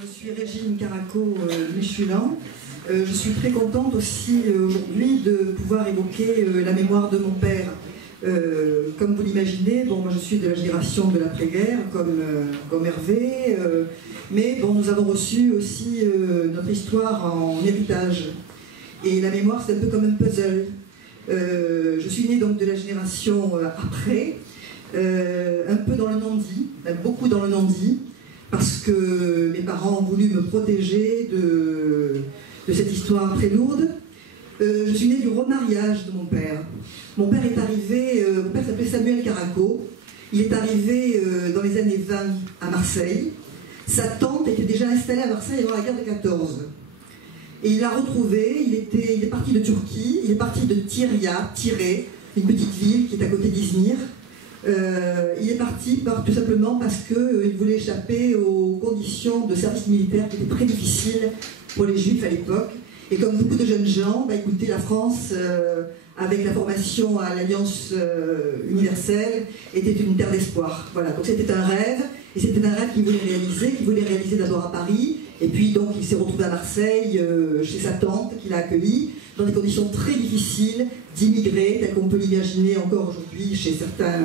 Je suis Régine Caraco-Méchulan. Je suis très contente aussi aujourd'hui de pouvoir évoquer la mémoire de mon père. Comme vous l'imaginez, bon, moi je suis de la génération de l'après-guerre, comme Hervé, mais bon, nous avons reçu aussi notre histoire en héritage. Et la mémoire, c'est un peu comme un puzzle. Je suis née donc de la génération après, un peu dans le non-dit, beaucoup dans le non-dit, parce que mes parents ont voulu me protéger de cette histoire très lourde. Je suis née du remariage de mon père. Mon père est arrivé, mon père s'appelait Samuel Caraco. Il est arrivé dans les années 20 à Marseille. Sa tante était déjà installée à Marseille avant la guerre de 14. Et il l'a retrouvé, il est parti de Turquie, il est parti de Tiré, une petite ville qui est à côté d'Izmir. Il est parti tout simplement parce qu'il voulait échapper aux conditions de service militaire qui étaient très difficiles pour les Juifs à l'époque. Et comme beaucoup de jeunes gens, écoutez, la France, avec la formation à l'Alliance universelle, était une terre d'espoir. Voilà, donc c'était un rêve, et c'était un rêve qu'il voulait réaliser d'abord à Paris, et puis donc il s'est retrouvé à Marseille, chez sa tante, qui l'a accueilli, dans des conditions très difficiles, d'immigrés, tel qu'on peut l'imaginer encore aujourd'hui chez certains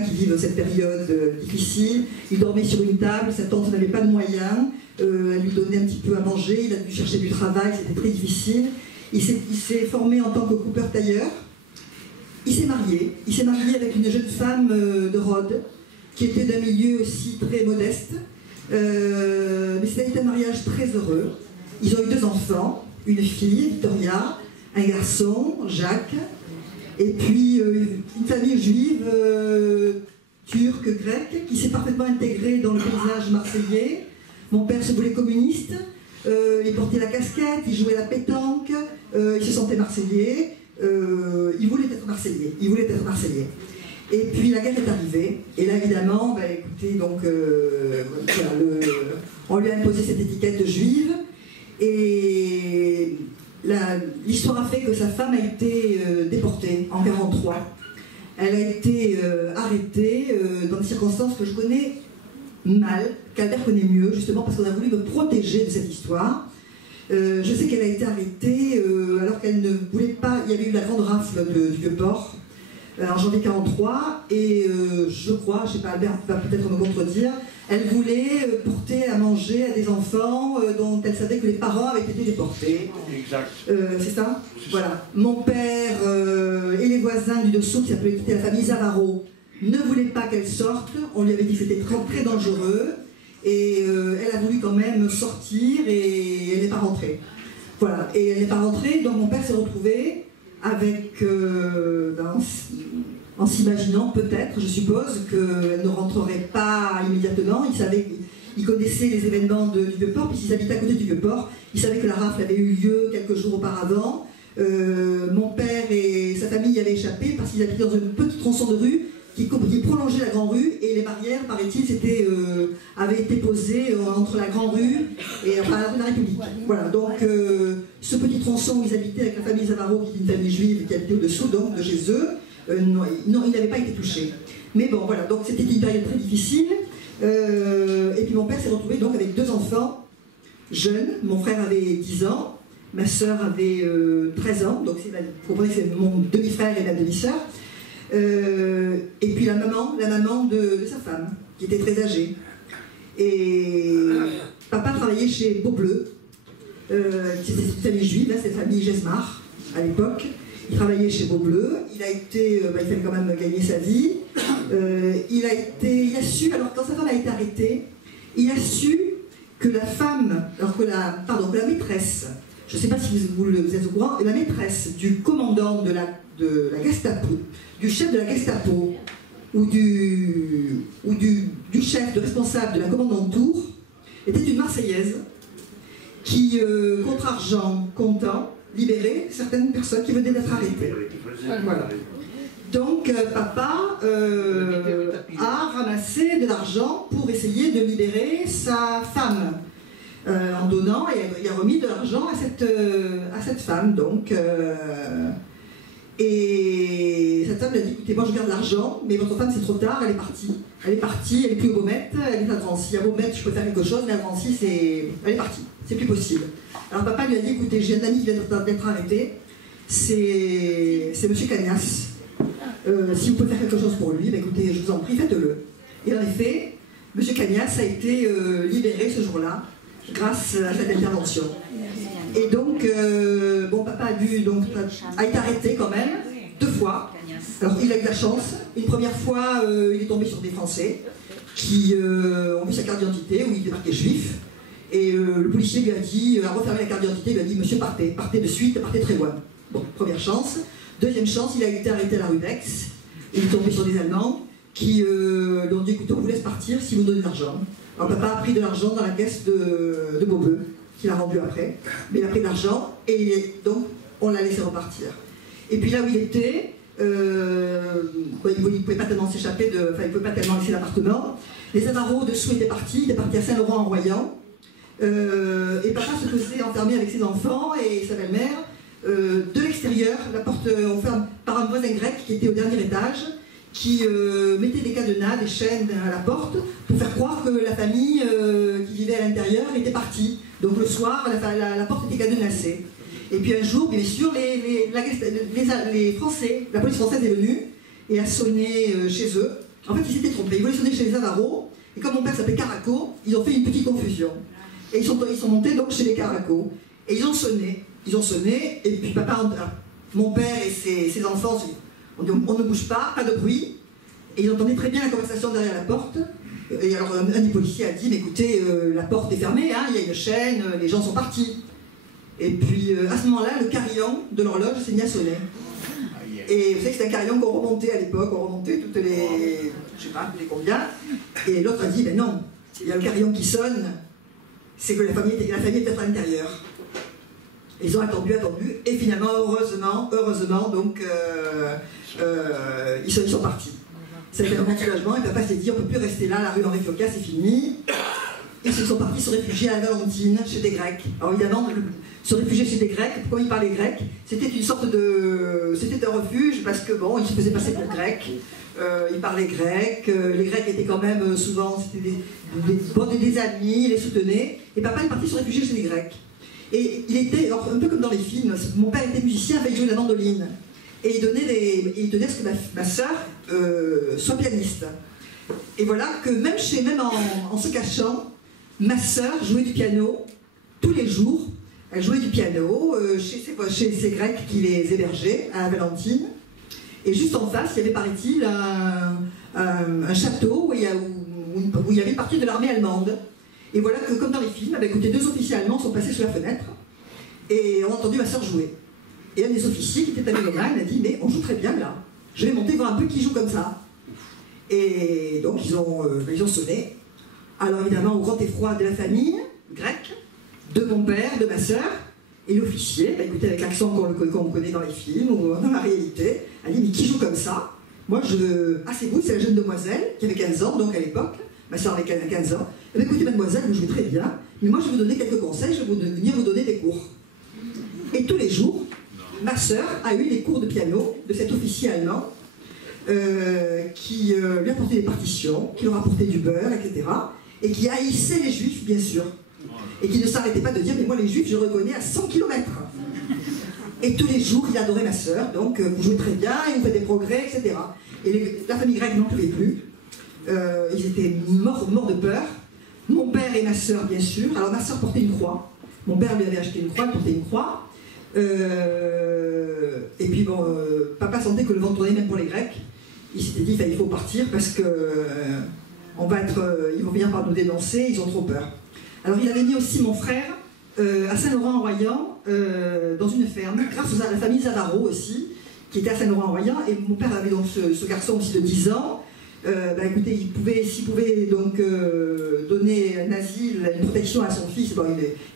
qui vivent cette période difficile. Il dormait sur une table, sa tante n'avait pas de moyens, elle lui donnait un petit peu à manger, il a dû chercher du travail, c'était très difficile. Il s'est formé en tant que coupeur-tailleur. Il s'est marié avec une jeune femme de Rhodes, qui était d'un milieu aussi très modeste. Mais c'était un mariage très heureux. Ils ont eu 2 enfants, une fille, Victoria, un garçon, Jacques, et puis une famille juive, turque, grecque, qui s'est parfaitement intégrée dans le paysage marseillais. Mon père se voulait communiste, il portait la casquette, il jouait la pétanque, il se sentait marseillais, il voulait être marseillais. Et puis la guerre est arrivée, et là évidemment, écoutez, donc, on lui a imposé cette étiquette juive, et l'histoire a fait que sa femme a été déportée en 1943. Elle a été arrêtée dans des circonstances que je connais mal, qu'Albert connaît mieux, justement parce qu'on a voulu me protéger de cette histoire. Je sais qu'elle a été arrêtée alors qu'elle ne voulait pas. Il y avait eu la grande rafle du Vieux-Port en janvier 1943, et je crois, je ne sais pas, Albert va peut-être me contredire, elle voulait porter à manger à des enfants dont elle savait que les parents avaient été déportés. Exact. C'est ça? Voilà. Mon père et les voisins du dessous, qui s'appelait la famille Zavaro, ne voulaient pas qu'elle sorte. On lui avait dit que c'était très dangereux. Et elle a voulu quand même sortir, et elle n'est pas rentrée. Voilà. Et elle n'est pas rentrée, donc mon père s'est retrouvé avec, en s'imaginant peut-être, je suppose, qu'elle ne rentrerait pas immédiatement. Il connaissait les événements du Vieux-Port, puisqu'ils habitaient à côté du Vieux-Port. Il savait que la rafle avait eu lieu quelques jours auparavant. Mon père et sa famille y avaient échappé parce qu'ils habitaient dans une petite tronçon de rue qui prolongeait la Grande Rue, et les barrières, paraît-il, avaient été posées entre la Grande Rue et la rue de la République. Voilà, donc ce petit tronçon où ils habitaient avec la famille Zavaro, qui est une famille juive qui habitait au-dessous, donc de chez eux, non, il n'avait pas été touché. Mais bon, voilà, donc c'était une période très difficile. Et puis mon père s'est retrouvé donc avec 2 enfants jeunes. Mon frère avait 10 ans, ma sœur avait 13 ans, donc vous comprenez que c'est mon demi-frère et ma demi-sœur. Et puis la maman de sa femme, qui était très âgée. Et papa travaillait chez Beaubleu, c'était une famille juive, c'était la famille Gesmar à l'époque. Il travaillait chez Beaubleu, il fallait quand même gagner sa vie. Il a su, alors quand sa femme a été arrêtée, il a su que la maîtresse, je ne sais pas si vous êtes au courant, la maîtresse du commandant de la Gestapo, du chef de la Gestapo, ou du chef de responsable de la commandante Tours, était une Marseillaise qui, contre argent comptant, libérait certaines personnes qui venaient d'être arrêtées. Voilà. Donc papa a ramassé de l'argent pour essayer de libérer sa femme, en donnant, et il a remis de l'argent à cette femme. Donc, Et cette femme lui a dit, écoutez, moi je garde l'argent, mais votre femme c'est trop tard, elle est partie. Elle est partie, elle est plus au Baumette, elle est à Drancy. À Baumette, je peux faire quelque chose, mais à Drancy, elle est partie. C'est plus possible. Alors papa lui a dit, écoutez, j'ai un ami qui vient d'être arrêté, c'est monsieur Cagnas. Si vous pouvez faire quelque chose pour lui, ben, écoutez, je vous en prie, faites-le. Et en effet, monsieur Cagnas a été libéré ce jour-là, grâce à cette intervention. Et donc, bon, papa a été arrêté quand même, 2 fois. Alors, il a eu de la chance. Une première fois, il est tombé sur des Français qui ont vu sa carte d'identité, où il était marqué juif. Et le policier lui a dit, a refermé la carte d'identité, lui a dit, monsieur, partez de suite, partez très loin. Bon, première chance. Deuxième chance, il a été arrêté à la rue d'Aix. Il est tombé sur des Allemands qui lui ont dit, écoutez, on vous laisse partir si vous donnez de l'argent. Alors, papa a pris de l'argent dans la caisse de Beaubeu, qu'il a rendu après, mais il a pris de l'argent et donc on l'a laissé repartir. Et puis là où il était, il ne pouvait pas tellement s'échapper, il ne pouvait pas tellement laisser l'appartement. Les Avaros dessous étaient partis à Saint-Laurent-en-Royan. Et papa se faisait enfermer avec ses enfants et sa belle-mère de l'extérieur, la porte enferme par un voisin grec qui était au dernier étage, qui mettait des cadenas, des chaînes à la porte pour faire croire que la famille qui vivait à l'intérieur était partie. Donc le soir, la porte était cadenassée. Et puis un jour, bien sûr, les Français, la police française est venue et a sonné chez eux. En fait, ils s'étaient trompés. Ils voulaient sonner chez les Avaros. Et comme mon père s'appelait Caraco, ils ont fait une petite confusion. Et ils sont montés donc chez les Caraco. Et ils ont sonné. Et puis mon père et ses enfants, on ne bouge pas, pas de bruit. Et ils entendaient très bien la conversation derrière la porte. Et alors un des policiers a dit, mais écoutez, la porte est fermée, hein, il y a une chaîne, les gens sont partis. Et puis à ce moment-là, le carillon de l'horloge s'est mis à sonner. Et vous savez que c'est un carillon qu'on remontait à l'époque, on remontait toutes les, je sais pas, les combien. Et l'autre a dit, ben non, il y a le carillon qui sonne, c'est que la famille est peut-être à l'intérieur. Ils ont attendu, et finalement, heureusement, donc, ils sont partis. Ça a été un grand soulagement, et papa s'est dit, on ne peut plus rester là, la rue Henri Floca, c'est fini. Ils se sont partis se réfugier à la Valentine, chez des Grecs. Alors évidemment, se réfugier chez des Grecs, pourquoi ils parlaient grec? C'était une sorte de... C'était un refuge, parce que bon, ils se faisaient passer pour Grecs. Ils parlaient grec, les Grecs étaient quand même souvent, c'était des amis, ils les soutenaient. Et papa est parti se réfugier chez les Grecs. Et il était, alors, un peu comme dans les films, mon père était musicien, il jouait de la mandoline. Et il tenait à ce que ma sœur soit pianiste. Et voilà que même en se cachant, ma sœur jouait du piano tous les jours. Elle jouait du piano chez ces Grecs qui les hébergeaient à Valentine. Et juste en face, il y avait, paraît-il, un château où il y avait une partie de l'armée allemande. Et voilà que, comme dans les films, écoutez, 2 officiers allemands sont passés sous la fenêtre et ont entendu ma sœur jouer. Et un des officiers, qui était un mélomane, a dit, mais on joue très bien là, je vais monter voir un peu qui joue comme ça. Et donc ils ont sonné. Alors évidemment, au grand effroi de la famille grecque, de mon père, de ma sœur, et l'officier, écoutez, avec l'accent qu'on connaît dans les films ou dans la réalité, a dit, mais qui joue comme ça? Moi, ah c'est vous, c'est la jeune demoiselle qui avait 15 ans, donc à l'époque, ma sœur avait 15 ans. Eh bien, écoutez, mademoiselle, vous jouez très bien, mais moi je vais vous donner quelques conseils, je vais venir vous donner des cours. Et tous les jours, ma sœur a eu des cours de piano de cet officier allemand qui lui apportait des partitions, qui leur apportait du beurre, etc. Et qui haïssait les juifs, bien sûr. Et qui ne s'arrêtait pas de dire, mais moi les juifs, je reconnais à 100 km. Et tous les jours, il adorait ma sœur, donc vous jouez très bien, et vous faites des progrès, etc. Et la famille grecque n'en pouvait plus. Ils étaient morts de peur. Mon père et ma sœur, bien sûr. Alors ma sœur portait une croix. Mon père lui avait acheté une croix, elle portait une croix. Et puis bon, papa sentait que le vent tournait même pour les Grecs. Il s'était dit, il faut partir parce que ils vont venir par nous dénoncer, ils ont trop peur. Alors il avait mis aussi mon frère à Saint-Laurent-en-Royan dans une ferme, grâce à la famille Zavaro aussi, qui était à Saint-Laurent-en-Royan. Et mon père avait donc ce garçon aussi de 10 ans. Écoutez, s'il pouvait donc donner un asile, une protection à son fils, bon,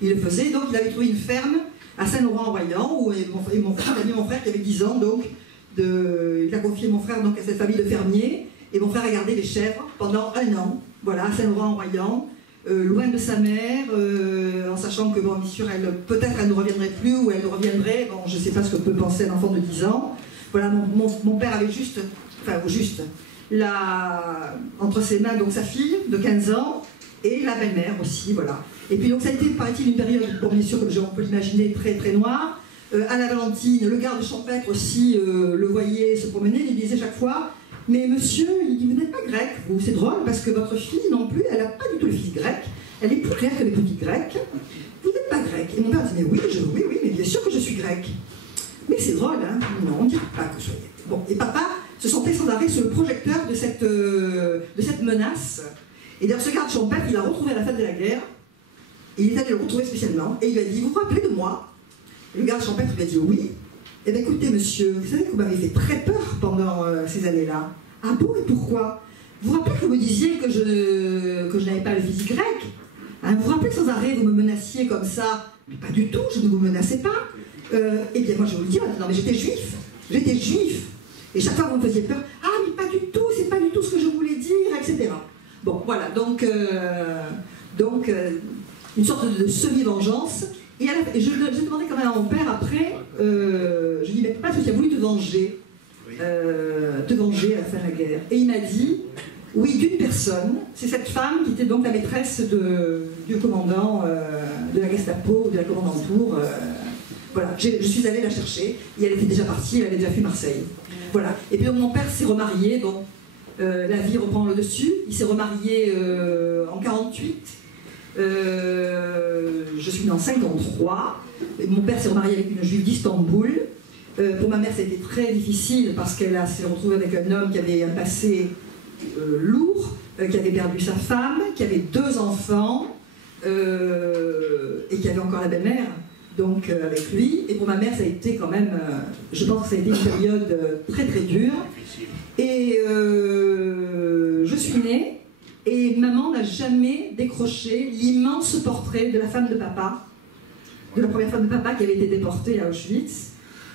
il le faisait. Donc il avait trouvé une ferme à Saint-Laurent-en-Royan, où mon frère, il a mis mon frère qui avait 10 ans, donc il a confié mon frère donc, à cette famille de fermiers, et mon frère a gardé les chèvres pendant 1 an, voilà, à Saint-Laurent-en-Royan, loin de sa mère, en sachant que, bon, bien sûr, peut-être elle ne reviendrait plus, ou elle reviendrait, bon, je ne sais pas ce que peut penser un enfant de 10 ans, Voilà, mon père avait juste, entre ses mains donc sa fille de 15 ans et la belle-mère aussi, voilà. Et puis donc ça a été, paraît-il, une période, bon, bien sûr, comme on peut l'imaginer, très très noire. À la Valentine, le garde champêtre aussi le voyait se promener, il disait chaque fois, mais monsieur, il dit, vous n'êtes pas grec, vous, c'est drôle, parce que votre fille non plus, elle n'a pas du tout le fils grec, elle est plus claire que les petits grecs, vous n'êtes pas grec. Et mon père disait, mais oui, oui, mais bien sûr que je suis grec. Mais c'est drôle, hein, non, on ne dirait pas que je sois grec. Bon, et papa se sentait sans arrêt sur le projecteur de cette menace. Et d'ailleurs, ce garde champêtre, il l'a retrouvé à la fin de la guerre, et il est allé le retrouver spécialement, et il lui a dit, vous vous rappelez de moi? Le garde champêtre lui a dit oui. Eh bien écoutez monsieur, vous savez que vous m'avez fait très peur pendant ces années-là. Ah bon, et pourquoi? Vous vous rappelez que vous me disiez que je n'avais pas le physique grec, hein? Vous vous rappelez que sans arrêt vous me menaciez comme ça? Mais pas du tout, je ne vous menaçais pas. Eh bien moi je vais vous le dire maintenant, mais j'étais juif. Et chaque fois vous me faisiez peur, ah mais pas du tout, c'est pas du tout ce que je voulais dire, etc. Bon voilà, donc une sorte de semi-vengeance. Et je demandais quand même à mon père après, je lui dis, mais papa, est-ce que tu as voulu te venger à la fin de la guerre? Et il m'a dit, oui, d'une personne, c'est cette femme qui était donc la maîtresse du commandant de la Gestapo, de la commandanture. Voilà, je suis allée la chercher, et elle était déjà partie, elle avait déjà fait Marseille. Voilà, et puis donc, mon père s'est remarié, donc la vie reprend le dessus, il s'est remarié en 48. Je suis née en 53. Mon père s'est remarié avec une juive d'Istanbul. Pour ma mère, ça a été très difficile parce qu'elle s'est retrouvée avec un homme qui avait un passé lourd, qui avait perdu sa femme, qui avait 2 enfants et qui avait encore la belle-mère donc avec lui. Et pour ma mère, ça a été quand même, je pense que ça a été une période très très dure. Et je suis née. Et maman n'a jamais décroché l'immense portrait de la femme de papa, de la première femme de papa qui avait été déportée à Auschwitz.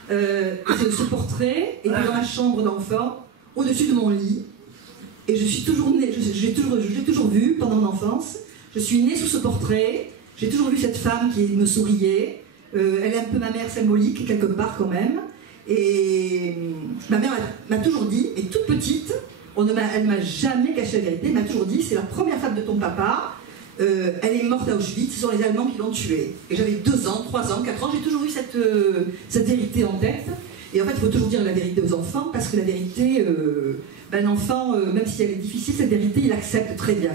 Ce portrait était dans ma chambre d'enfant, au-dessus de mon lit. Et je suis toujours née, je l'ai toujours vu pendant mon enfance. Je suis née sous ce portrait, j'ai toujours vu cette femme qui me souriait. Elle est un peu ma mère symbolique, quelque part quand même. Et ma mère m'a toujours dit, et toute petite, elle ne m'a jamais caché la vérité, elle m'a toujours dit, c'est la première femme de ton papa, elle est morte à Auschwitz, ce sont les Allemands qui l'ont tuée. Et j'avais 2 ans, 3 ans, 4 ans, j'ai toujours eu cette vérité en tête. Et en fait, il faut toujours dire la vérité aux enfants, parce que la vérité, l'enfant, même si elle est difficile, cette vérité, il accepte très bien.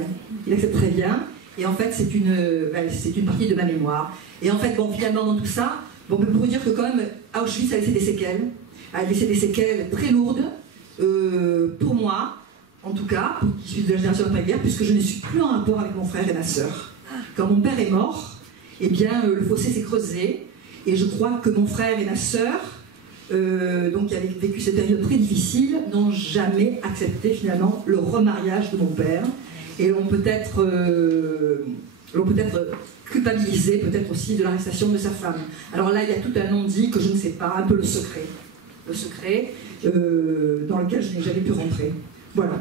Il accepte très bien, et en fait, c'est une partie de ma mémoire. Et en fait, bon, finalement, dans tout ça, bon, on peut vous dire que quand même, Auschwitz a laissé des séquelles. A laissé des séquelles très lourdes, pour moi, en tout cas, qui suis de la génération d'après-guerre, puisque je ne suis plus en rapport avec mon frère et ma sœur. Quand mon père est mort, eh bien, le fossé s'est creusé, et je crois que mon frère et ma sœur, donc qui avaient vécu cette période très difficile, n'ont jamais accepté finalement le remariage de mon père, et l'ont peut-être culpabilisé, peut-être aussi de l'arrestation de sa femme. Alors là, il y a tout un non-dit que je ne sais pas, un peu le secret dans lequel je n'ai jamais pu rentrer. Voilà.